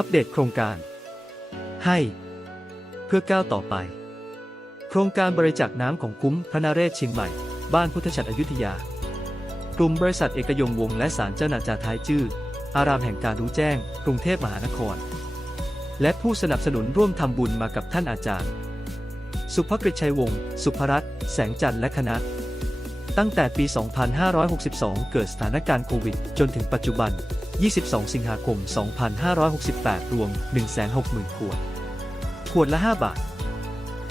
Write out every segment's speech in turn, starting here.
อัปเดตโครงการ ให้ เพื่อก้าวต่อไป โครงการบริจาคน้ำของคุ้มพระนเรศเชียงใหม่ บ้านพุทธชัดอยุธยา กลุ่มบริษัทเอกยงวงและสารเจ้าหน้าจาท้ายจื้อ อารามแห่งการรู้แจ้ง กรุงเทพมหานคร และผู้สนับสนุนร่วมทำบุญมากับท่านอาจารย์ สุภกฤษชัยวงศ์สุภรัตน์แสงจันทร์และคณะตั้งแต่ปี 2562 เกิดสถานการณ์โควิด จนถึงปัจจุบัน 22 สิงหาคม 2568 รวม 160,000 ขวด ขวดละ 5 บาท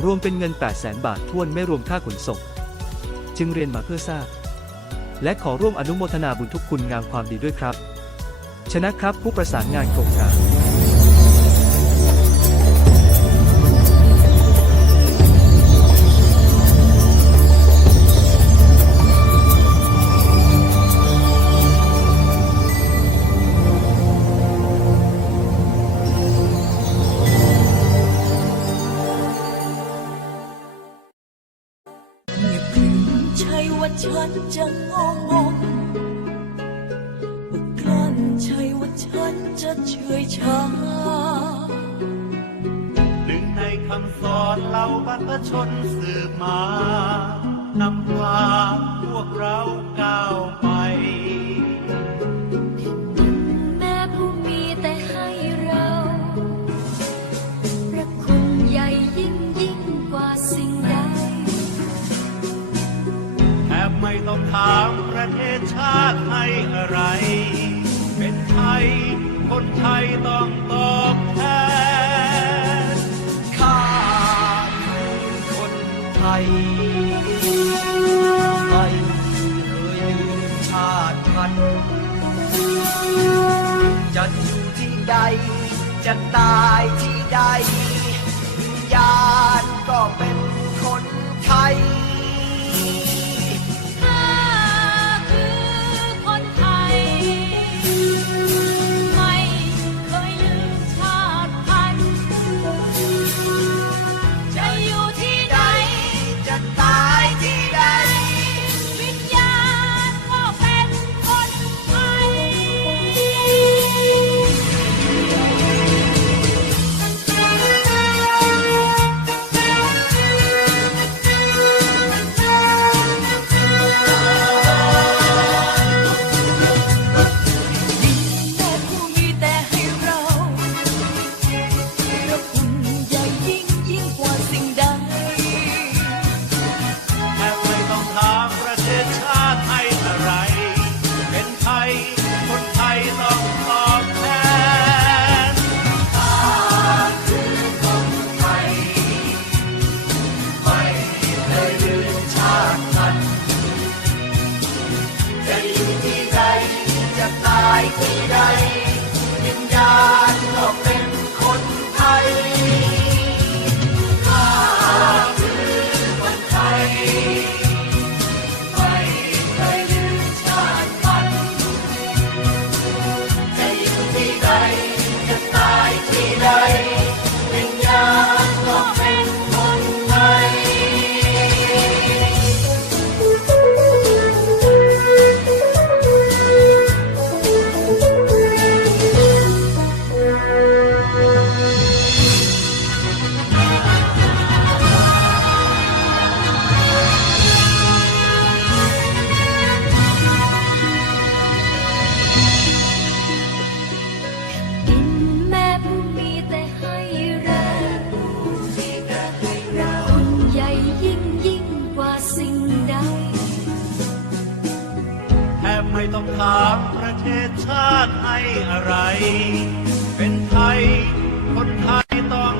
รวมเป็นเงิน 800,000 บาททวนไม่รวมค่าขนส่ง จึงเรียนมาเพื่อทราบ และขอร่วมอนุโมทนาบุญทุกคุณงามความดีด้วยครับ ชนะครับผู้ประสานงานโครงการ ฉันจะงงงงว่ากลั้นใจว่าฉันจะเฉยชาหนึ่งในคำสอนเราบรรพชนสืบมานำพาพวกเราก้าวไป แทบไม่ต้องถามประเทศชาติให้อะไร เป็นไทย คนไทยต้องตอบแทนข้าคือคนไทยไม่เคยลืมชาติพันธุ์จะอยู่ที่ใด จะตายที่ใดวิญญาณก็เป็นคนไทย ต้องถามประเทศชาติให้อะไร เป็นไทย คนไทยต้อง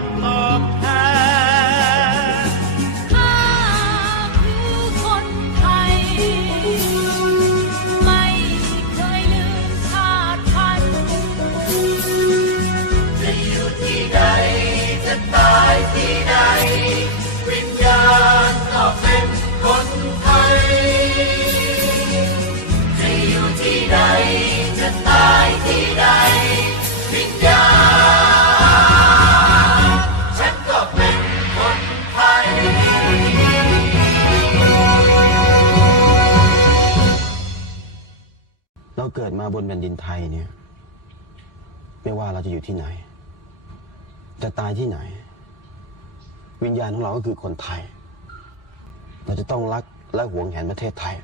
บนแผ่นดินไทยเนี่ย ไม่ว่าเราจะอยู่ที่ไหน จะตายที่ไหน วิญญาณของเราก็คือคนไทย เราจะต้องรักและหวงแหนประเทศไทย